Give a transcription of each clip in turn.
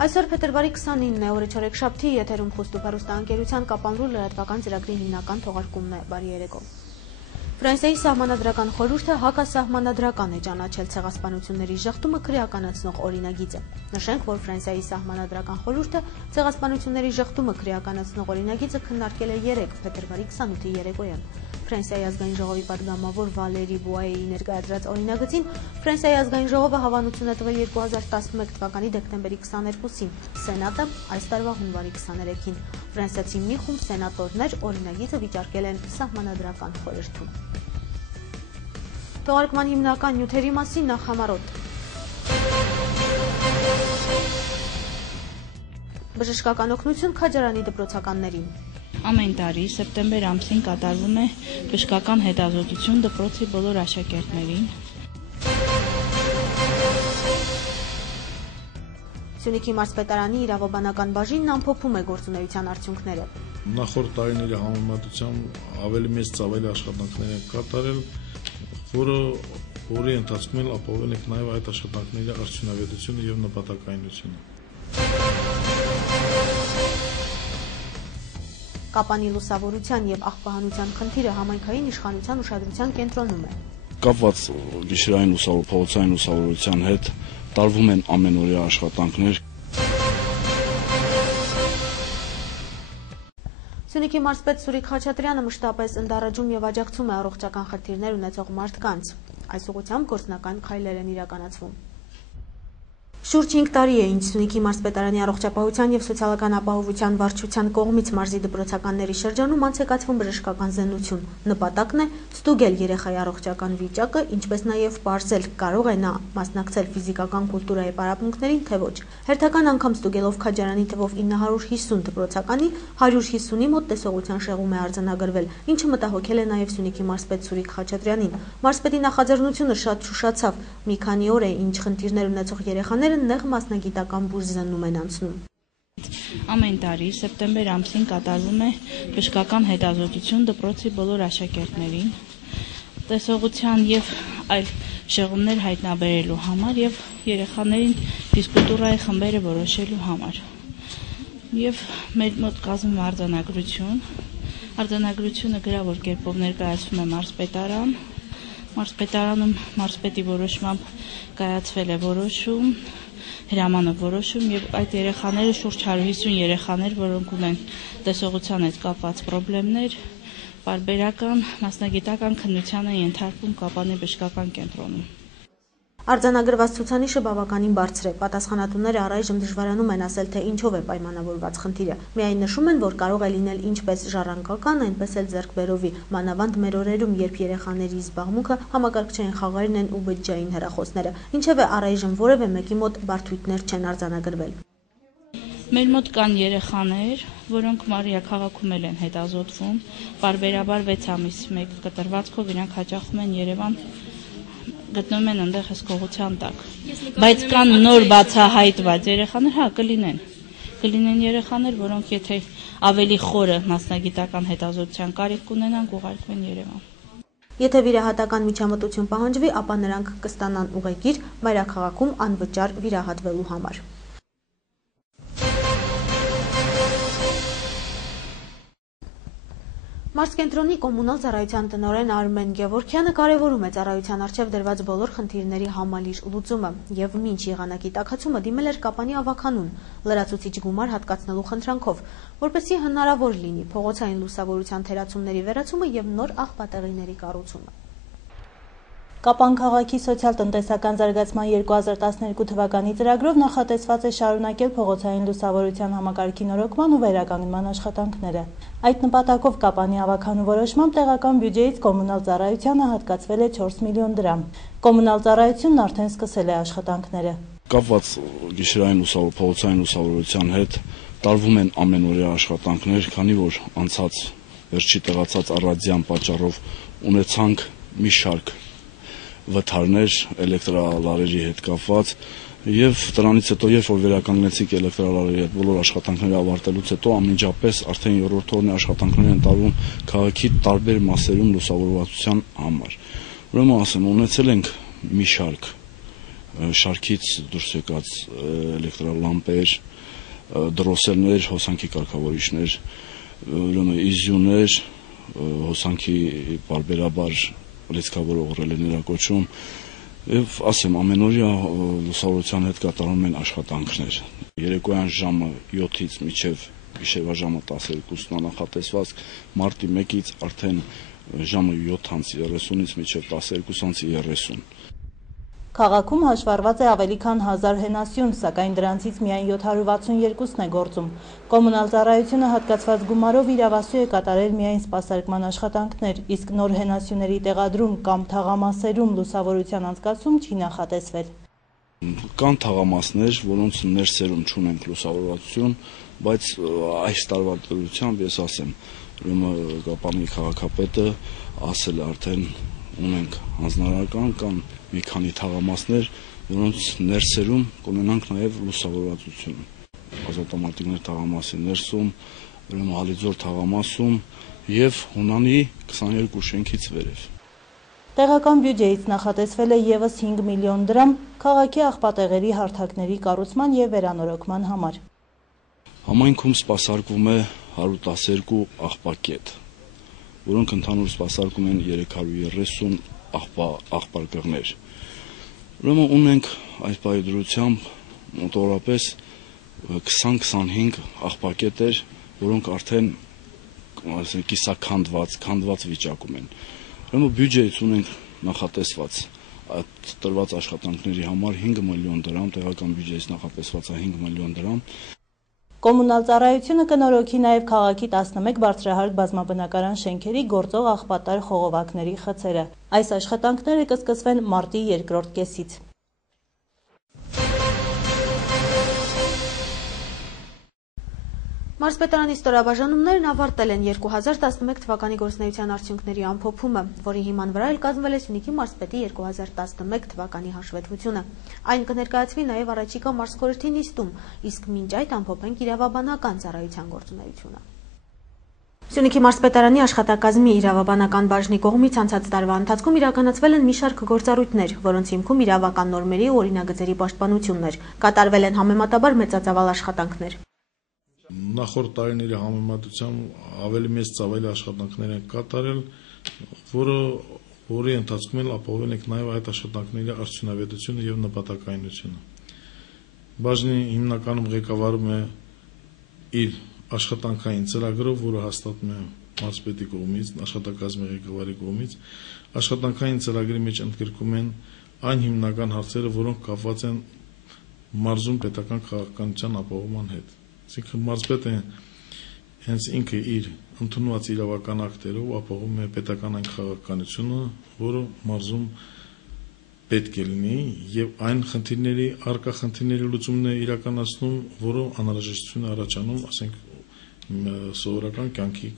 Այսօր փետրվարի 29-ն է, օրը չորեքշաբթի, եթերում Խոստուփ հեռուստաընկերության Կապանրու լրատվական ծրագրի հիմնական թողարկումն է։ Բարի երեկո։ Ֆրանսիայի սահմանադրական խորհուրդը հակասահմանադրական է ճանաչել ցեղասպանությունների ժխտումը քրեականացնող օրինագիծը։ Նշենք, որ Ֆրանսիայի սահմանադրական խորհուրդը ցեղասպանությունների ժխտումը քրեականացնող օրինագիծը քննարկել է 3 փետրվարի 28-ի երեկոյան։ Ֆրանսիայի ազգային ժողովի պատգամավոր Վալերի Բուայեի ներկայացրած օրինագծին Ֆրանսիայի ազգային ժողովը հավանություն է տվել 2011 թվականի դեկտեմբերի 22-ին, Սենատը այս տարվա հունվարի 23-ին։ Ֆրանսիացի մի խումբ սենատորներ օրինագիծը վիճարկել են սահմանադրական խորհրդում։ Թողարկման հիմնական նյութերի մասին նախ համառոտ։ Բժշկական օգնություն Քաջարանի դպրոցականներին։ Ամեն տարի սեպտեմբեր ամսին կատարվում է բժշկական հետազոտություն դպրոցի բոլոր աշակերտներին։ Սյունիքի մարզպետարանի իրավաբանական բաժինն ամփոփում է գործունեության արդյունքները։ Նախորդ տարիների համեմատությամբ ավելի մեծ ծավալի աշխատանքներ են կատարել, որի ընթացքում էլ ապահովել ենք նաև այդ աշխատանքների արդյունավետությունը եւ նպատակայնությունը։ Կապանի լուսավորության եւ աղբահանության խնդիրը համայնքային իշխանության ուշադրության կենտրոնում է։ Կապված գիշերային փողոցային լուսավորության հետ տարվում են ամենօրյա աշխատանքներ։ Սյունիքի մարզպետ Սուրիկ Խաչատրյանը մշտապես ընդառաջում եւ աջակցում է առողջական խնդիրներ ունեցող մարդկանց։ Այս ուղղությամբ գործնական քայլեր են իրականացվում։ Շուրջ 5 տարի է, ինչ Սյունիքի մարզպետարանի առողջապահության եւ սոցիալական ապահովության վարչության կողմից մարզի դպրոցականների շրջանում անցեկացվում բժշկական զեննություն։ Նպատակն է ստուգել երեխայի առողջական վիճակը, ինչպես նաեւ պարզել կարող է նա մասնակցել ֆիզիկական կուլտուրայի պարապմունքներին, թե ոչ։ Հերթական անգամ ստուգելով Քաջարանի թվով 950 դպրոցականի 150-ի մոտ տեսողության շեղում է արձանագրվել, ինչը մտահոգել է նաեւ Սյունիքի մարզպետ Սուրիկ Խաչատրյանին։ Մարզպետի նախաձեռնությունը շատ շուշացավ։ Մի քանի օր է, ինչ խնդիրներ ունեցող երեխաները նեղ մասնագիտական բուժ զննում են անցնում։ Ամեն տարի սեպտեմբեր ամսին կատարվում է բժշկական հետազոտություն դպրոցի բոլոր աշակերտներին տեսողության եւ այլ շեղումներ հայտնաբերելու համար եւ երեխաներին ֆիզկուլտուրայի խմբերը որոշելու համար։ Եվ մեր մոտ կազմում է արձանագրություն։ Արձանագրությունը գրավոր կերպով ներկայացվում է մարզպետարան։ Մարզպետարանում մարզպետի որոշմամբ կայացվել է որոշում, հրամանով որոշում եւ այդ երեխաները շուրջ 150 երեխաներ, որոնք ունեն տեսողության հետ կապված խնդիրներ, պարբերական, մասնագիտական քննության են ենթարկվում Կապանի բժշկական կենտրոնում։ Արձանագրված ցուցանիշը բավականին բարձր է։ Պատասխանատուները առայժմ դժվարանում են ասել, թե ինչով է պայմանավորված խնդիրը։ Միայն նշում են, որ կարող է լինել ինչպես ժառանգական, այնպես էլ ձեռքբերովի, մանավանդ մեր օրերում, երբ երեխաների զբաղմունքը համակարգչային խաղերն են ու բջջային հեռախոսները, ինչևէ առայժմ որևէ մեկի մոտ բարդույթներ չեն արձանագրվել։ Մեր մոտ կան երեխաներ, որոնք Մարիա քաղաքում են հետազոտվում, պարբերաբար 6 ամիս մեկ կտրվածքով իրանք հաճախում են Երևան, գտնվում են այնտեղ հսկողության տակ։ Բայց կան նոր բացահայտված երեխաներ, կլինեն երեխաներ, որոնք եթե ավելի խորը մասնագիտական հետազոտության կարիք կունենան, կուղարկվեն Երևան։ Եթե վիրահատական միջամտություն պահանջվի, ապա նրանք կստանան ուղեգիր մայրաքաղաքում անվճար վիրահատվելու համար։ Մարզկենտրոնի կոմունալ ծառայության տնօրեն Արմեն Գևորգյանը կարևորում է ծառայության առջև դրված բոլոր խնդիրների համալիր լուծումը եւ մինչ եղանակի տաքացումը դիմել էր Կապանի ավականուն լրացուցիչ գումար հատկացնելու խնդրանքով, որպեսզի հնարավոր լինի փողոցային լուսավորության թերացումների վերացումը եւ նոր աղբատեղիների կառուցումը։ Կապան քաղաքի սոցիալ-տնտեսական զարգացման 2012 թվականի ծրագրով նախատեսված է շարունակել փողոցային լուսավորության համակարգի նորոգման ու վերականգնման աշխատանքները։ Այդ նպատակով Կապանի ավականու որոշմամբ տեղական բյուջեից կոմունալ ծառայությանը հատկացվել է 4 միլիոն դրամ։ Կոմունալ ծառայությունն արդեն սկսել է աշխատանքները։ Կապված գիշերային փողոցային լուսավորության հետ տարվում են ամենօրյա աշխատանքներ, քանի որ անցած վերջի տեղացած առադիան պատճառով ունեցանք մի շարք վթարներ էլեկտրալարերի հետ կապված եւ դրանից հետո երբ որ վերականգնեցինք էլեկտրալարերի հետ բոլոր աշխատանքները ավարտելուց հետո անմիջապես արդեն երրորդ օրն աշխատանքներ են տարվում քաղաքի տարբեր մասերում լուսավորվածության համար։ Ուրեմն ասեմ, ունեցել ենք մի շարք շարքից դուրս եկած էլեկտրալամպեր, դրոսելներ, հոսանքի կարգավորիչներ, ուրեմն իզյուներ, հոսանքի բարբերաբար լիցքավորող ռելեներ կոչում, եւ ասեմ ամենօրյա լուսավորության հետ կատարում են աշխատանքներ։ Երեկոյան ժամը 7-ից մինչև գիշերվա ժամը 12-ն անախատեսված, մարտի 1-ից արդեն ժամը 7:30-ից մինչև 12:30։ Քաղաքում հաշվառված է ավելի քան 1000 հենասյուն, սակայն դրանցից միայն 762-ն է գործում։ Կոմունալ ծառայությունը հատկացված գումարով իրավասու է կատարել միայն սպասարկման աշխատանքներ, իսկ նոր հենասյուների տեղադրում կամ թաղամասերում լուսավորության անցկացում չի նախատեսվել։ Կան թաղամասներ, որոնց ներսերում չունենք լուսավորվածություն, բայց այս տարվա դրությամբ ես ասեմ, ուրեմն Կապանի քաղաքապետը ասել է արդեն ունենք հանձնարարական կամ մի քանի թաղամասներ, որոնց ներսերում կունենանք նաև լուսավորվածություն։ Ազատամարտիկներ թաղամասի ներսում, ուրեմն Հալիձոր թաղամասում եւ Հունանի 22 շենքից վերև։ Տեղական բյուջեից նախատեսվել է եւս 5 միլիոն դրամ քաղաքի աղբատեղերի հարթակների կառուցման եւ վերանորոգման համար։ Համայնքում սպասարկվում է 112 աղբակետ, որոնք ընդհանուր սպասարկում են 330 աղբարկղներ։ Ուրեմն ունենք այս պայդրությամբ մոտավորապես 20-25 աղբակետեր, որոնք արդեն կիսաքանդված վիճակում են։ Ուրեմն բյուջեից ունենք նախատեսված այդ տրված աշխատանքների համար 5 միլիոն դրամ, տեղական բյուջեից նախատեսված է 5 միլիոն դրամ։ Կոմունալ ծառայությունը կնորոգի նաև քաղաքի 11 բարձրահարկ բազմաբնակարան շենքերի գործող աղբատար խողովակների խցերը։ Այս աշխատանքները կսկսվեն մարտի երկրորդ կեսից։ Մարզպետարանի ստորաբաժանումներն ավարտել են 2011 թվականի գործունեության արդյունքների ամփոփումը, որի հիման վրա էլ կազմվել է Սյունիքի մարզպետի 2011 թվականի հաշվետվությունը։ Այն կներկայացվի նաև առաջիկա մարզխորհրդի նիստում, իսկ մինչ այդ ամփոփենք իրավաբանական ծառայության գործունեությունը։ Սյունիքի մարզպետարանի աշխատակազմի իրավաբանական բաժնի կողմից անցած տարվա ընթացքում իրականացվել են մի շարք գործառույթներ, որոնց հիմքում իրավական նորմերի ու օրինագծերի պաշտպանությունն էր։ Կատարվել են համեմատաբար մեծածավալ աշխատանքներ։ Նախորդ տարիների համեմատությամբ ավելի մեծ ծավալի աշխատանքներ են կատարել, որի ընթացքում էլ ապահովել ենք նաև այդ աշխատանքների արդյունավետությունը եւ նպատակայնությունը։ Բաժնի հիմնականում ղեկավարում է իր աշխատանքային ծրագրով, որը հաստատվում է մարզպետի կողմից, աշխատակազմի ղեկավարի կողմից։ Աշխատանքային ծրագրի մեջ ընդգրկում են այն հիմնական հարցերը, որոնք կապված են մարզում պետական քաղաքականության ապահովման հետ։ Այսինքն մարզպետը հենց ինքը իր ընդունված իրավական ակտերով ապահովում է պետական այն քաղաքականությունը, որը մարզում պետք է լինի եւ այն խնդիրների, առկա խնդիրների լուծումն է իրականացնում, որը անհրաժեշտություն է առաջանում, ասենք սովորական կյանքի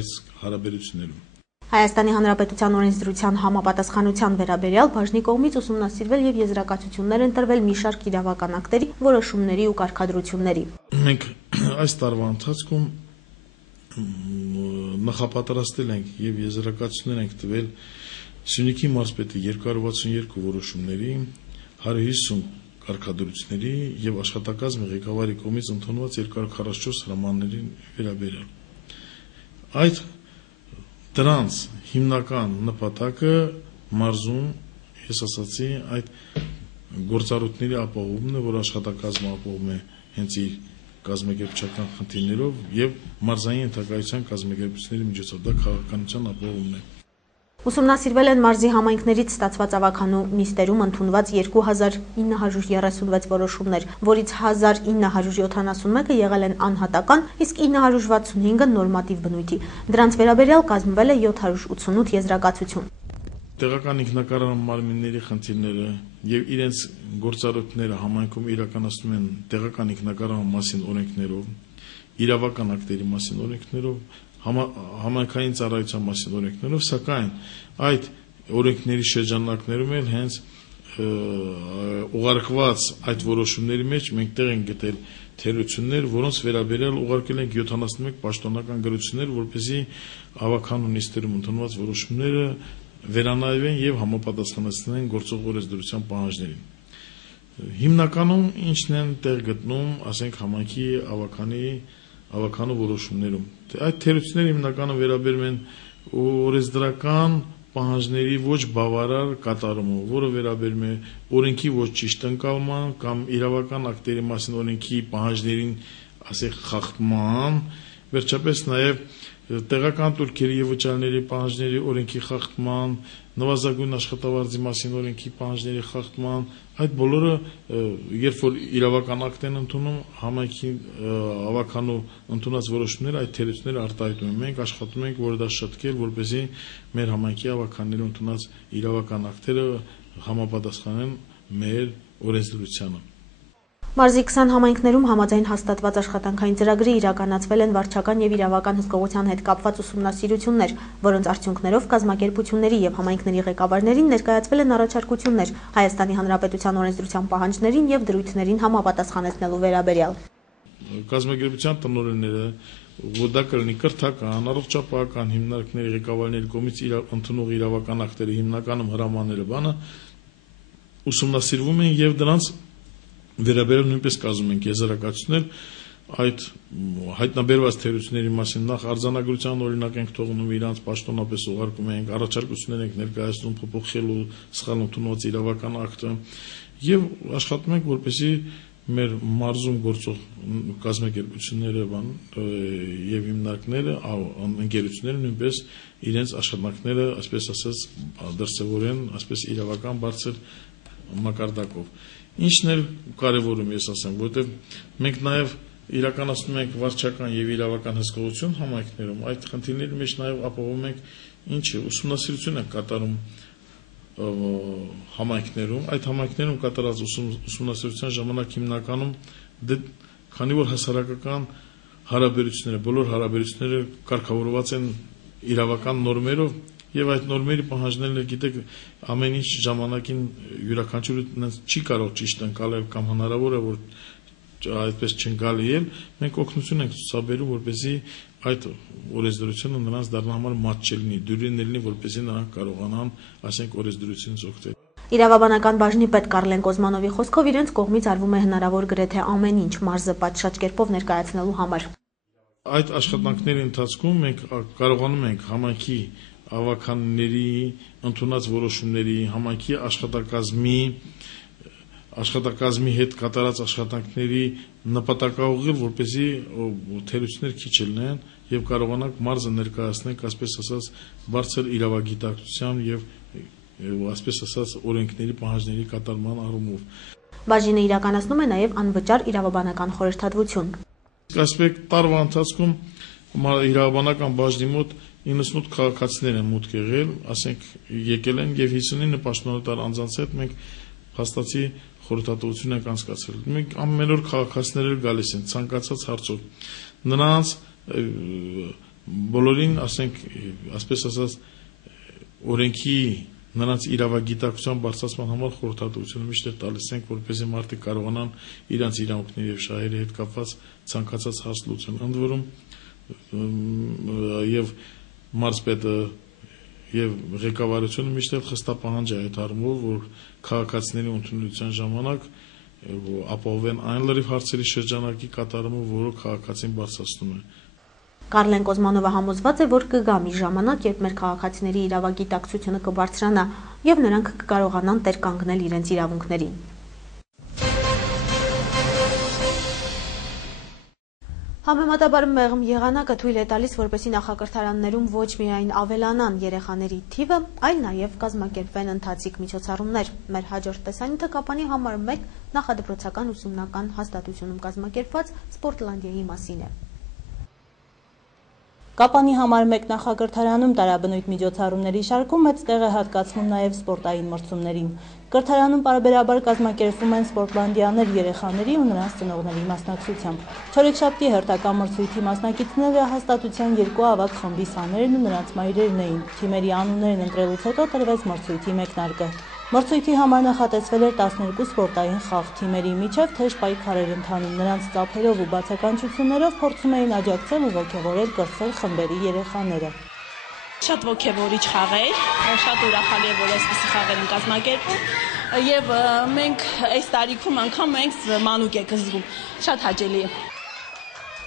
այս հարաբերություններում։ Հայաստանի Հանրապետության օրենսդրության համապատասխանության վերաբերյալ բաժնի կողմից ուսումնասիրվել եւ եզրակացություններ են տրվել մի շարք իրավական ակտերի, որոշումների ու կարգադրությունների։ Մենք այս տարվա ընթացքում նախապատրաստել ենք եւ եզրակացություններ ենք տվել Սյունիքի մարզպետի 262 որոշումների, 150 կարգադրությունների եւ աշխատակազմի ղեկավարի կողմից ընդունված 244 հրամանների վերաբերյալ։ Այդ դրանց հիմնական նպատակը մարզում, ես ասացի, այդ գործառույթների ապահովումն է, որ աշխատակազմը ապահովում է հենց իր կազմակերպչական խնդիրներով եւ մարզային ենթակայության կազմակերպությունների միջոցով, դա քաղաքականության ապահովումն է։ Ուսումնասիրվել են մարզի համայնքներից ստացված ավականու նիստերում ընդունված 2936 որոշումներ, որից 1971-ը եղել են անհատական, իսկ 965-ը նորմատիվ բնույթի։ Դրանց վերաբերյալ կազմվել է 788 եզրակացություն։ Տեղական ինքնակառավարման մարմինների խնդիրները եւ իրենց գործառույթները համայնքում իրականացնում են տեղական ինքնակառավարման մասին օրենքներով, իրավական ակտերի մասին օրենքներով, համայնքային ծառայության մասին օրենքներով, սակայն այդ օրենքների շրջանակներում էլ հենց ուղարկված այդ որոշումների մեջ մենք տեղ ենք գտել թերություններ, որոնց վերաբերյալ ուղարկել ենք 71 պաշտոնական գրություններ, որպեսզի ավականու նիստերում ընդունված որոշումները վերանայվեն եւ համապատասխանեցնեն գործող օրենսդրության պահանջներին։ Հիմնականում ինչն են տեղ գտնում, ասենք համայնքի ավականու որոշումներում։ Այդ թերությունները հիմնականում վերաբերում են օրենսդրական պահանջների ոչ բավարար կատարումը, որը վերաբերում է օրենքի ոչ ճիշտ ընկալման կամ իրավական ակտերի մասին օրենքի պահանջներին, ասենք, խախտման, վերջապես նաև տեղական турքերի եւ վճարների պահանջների օրենքի խախտման, նվազագույն աշխատավարձի մասին օրենքի պահանջների խախտման, այդ բոլորը երբ որ իրավական ակտ են ընդունում, համայնքի ավականու ընդունած որոշումները այդ թերությունները արտահայտում են։ Մենք աշխատում ենք, որ դա շտկել, որպեսզի մեր համայնքի ավականները ընդունած իրավական ակտերը համապատասխանեն մեր օրենսդրությանը։ Մարզի 20 համայնքներում համաձայն հաստատված աշխատանքային ծրագրի իրականացվել են վարչական եւ իրավական հսկողության հետ կապված ուսումնասիրություններ, որոնց արդյունքներով կազմակերպությունների եւ համայնքների ղեկավարներին ներկայացվել են առաջարկություններ Հայաստանի Հանրապետության օրենսդրության պահանջներին եւ դրույթներին համապատասխանեցնելու վերաբերյալ։ Կազմակերպության տնօրենները, որ դա կլինի կրթական, առողջապահական հիմնարկների ղեկավարների կողմից ընդունող իրավական ակտերի հիմնականում հրամանները բանը ուսումնասիրվում են եւ դրանց վերաբերյալ նույնպես կազմում ենք եզրակացություններ այդ հայտնաբերված թերությունների մասին նախ արձանագրության օրինակ ենք թողնում իրանց պաշտոնապես ուղարկում ենք առաջարկություններ ենք ներկայացնում փոփոխելու սխալ ընդունված իրավական ակտը եւ աշխատում ենք որպեսզի մեր մարզում գործող կազմակերպությունները եւ հիմնարկները ընկերությունները նույնպես իրենց աշխատանքները այսպես ասած դրսևորեն այսպես իրավական բարձր մակարդակով Ինչն էլ կարևորում ես ասեմ, որտեղ մենք նաև իրականացնում ենք վարչական եւ իրավական հսկողություն համայնքներում, այդ խնդիրների մեջ նաև ապահովում ենք ինչը ուսումնասիրություն ենք կատարում համայնքներում, այդ համայնքներում կատարած ուսումնասիրության ժամանակ հիմնականում քանի որ հասարակական հարաբերությունները, բոլոր հարաբերությունները կարգավորված են իրավական նորմերով Եվ այդ նորմերի պահանջներն գիտեք ամեն ինչ ժամանակին յուրաքանչյուրը չի կարող ճիշտ ընկալել կամ հնարավոր է որ այդպես չընկալի էլ մենք օգնություն ենք ցուցաբերում որպեսզի այդ օրենսդրությունը նրանց դառնա համար մատչելնի դյուրինելնի որպեսզի նրանք կարողանան ասենք օրենսդրությունից օգտվել Իրավաբանական բաժնի պետ Կարլեն Կոզմանովի խոսքով իրենց կողմից արվում է հնարավոր գրեթե ամեն ինչ մարզը պատշաճ կերպով ներկայացնելու համար Այդ աշխատանքների ընթացքում մենք կարողանում ենք համայնքի ավականների ընդունած որոշումների համայնքի աշխատակազմի հետ կատարած աշխատանքների նպատակաուղղել, որպեսզի թերություններ քիչ լինեն եւ կարողանանք մարզը ներկայացնել, այսպես ասած, բարձր իրավագիտակցության եւ այսպես ասած օրենքների պահանջների կատարման առումով։ Բաժինը իրականացնում է նաեւ անվճար իրավաբանական խորհրդատվություն։ Այսպես տարվա ընթացքում իրավաբանական բաժնի մոտ 98 քաղաքացիներ են մուտք եղել, ասենք եկել են եւ 59 պաշտոնատար անձանց հետ մենք փաստացի խորհրդատվություն ենք անցկացրել։ Մենք ամեն օր քաղաքացիներ գալիս են ցանկացած հարցով։ Նրանց բոլորին, ասենք, այսպես ասած, օրենքի նրանց իրավագիտակցության բարձրացման համար խորհրդատվությունը միշտ տալիս ենք, որպեսզի մարդիկ կարողանան իրենց իրավունքների եւ շահերի հետ կապված ցանկացած հարց լուծել։ Ընդ որում եւ մարզպետը եւ ղեկավարությունը միշտ խստապահանջ է այդ առումով, որ քաղաքացիների ընդունության ժամանակ ապահովեն այն լրիվ հարցերի շրջանակի կատարումը, որը քաղաքացին բարձրացնում է։ Կարլեն Կոզմանովը համոզված է, որ կգա մի ժամանակ, երբ մեր քաղաքացիների իրավագիտակցությունը կբարձրանա եւ նրանք կկարողանան տեր կանգնել իրենց իրավունքներին։ Համեմատաբար մեղմ եղանակը թույլ է տալիս, որպեսզի նախակրթարաններում ոչ միայն ավելանան երեխաների թիվը, այլ նաև կազմակերպվեն ընթացիկ միջոցառումներ։ Մեր հաջորդ տեսանյութը Կապանի համար 1 նախադպրոցական ուսումնական հաստատությունում կազմակերպված Սպորտլանդիայի մասին է։ Կապանի համար 1 նախակրթարանում տարաբնույթ միջոցառումների շարքում մեծ տեղ է հատկացվում նաև սպորտային մրցումներին։ Կրթարանում պարբերաբար կազմակերպվում են սպորտլանդիաներ երեխաների ու նրանց ծնողների մասնակցությամբ։ Չորեքշաբթի հերթական մրցույթի մասնակիցները հաստատության 2 ավագ խմբի սաներն ու նրանց մայրերն էին։ Թիմերի անուններն ընտրելուց հետո տրվեց մրցույթի մեկնարկը։ Մրցույթի համար նախատեսվել էր 12 սպորտային խաղ թիմերի միջև թեժ պայքար էր ընթանում, նրանց ծափերով ու բացականչություններով փորձում էին աջակցել ու ոգևորել կրտսեր խմբերի երեխաները։ Շատ ոգևորիչ խաղեր, շատ ուրախալի է, որ այսպիսի խաղեր են կազմակերպում եւ մենք այս տարիքում անգամ մենք մանուկ ենք զգում, շատ հաճելի է։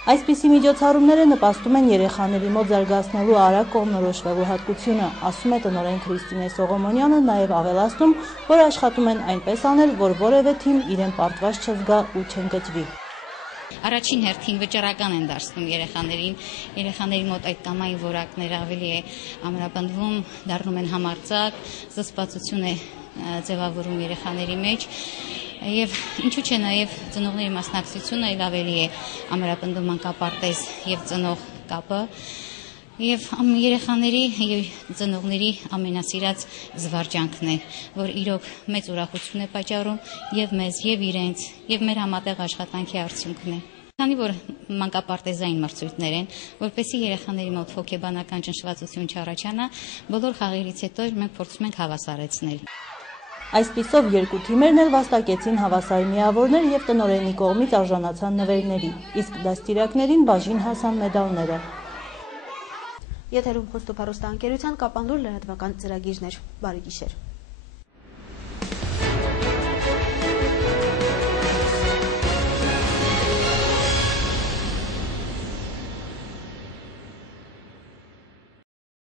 Այսպիսի միջոցառումները նպաստում են երեխաների մոտ զարգացնելու արագ կողմնորոշվելու հատկությունը, ասում է տնօրեն Քրիստինե Սողոմոնյանը, նաև ավելացնում, որ աշխատում են այնպես անել, որ որևէ թիմ իրեն պարտված չզգա ու չընկճվի։ Առաջին հերթին վճռական են դարձնում երեխաների մոտ այդ կամային որակները ավելի է ամրապնդվում, դառնում են համարձակ, զսպվածություն է ձևավորում երեխաների մեջ եւ ինչու՞ չէ նաեւ ծնողների մասնակցությունը այլ ավելի է ամրապնդում մանկապարտեզ եւ ծնող կապը եւ երեխաների եւ ծնողների ամենասիրած զվարճանքն է, որ իրոք մեծ ուրախություն է պատճառում եւ մեզ եւ իրենց եւ մեր համատեղ աշխատանքի արդյունքն է։ Քանի որ մանկապարտեզային մրցույթներ են, որպեսզի երեխաների մոտ հոգեբանական ճնշվածություն չառաջանա, բոլոր խաղերից հետո մենք փորձում ենք հավասարեցնել։ Այսպիսով երկու թիմերն էլ վաստակեցին հավասար միավորներ եւ տնօրենի կողմից արժանացան նվերների, իսկ դաստիարակներին բաժին հասան մեդալները։ Եթերում խոստովարոստանկերության կապանլուր լրատվական ծրագիրներ։ Բարի գիշեր։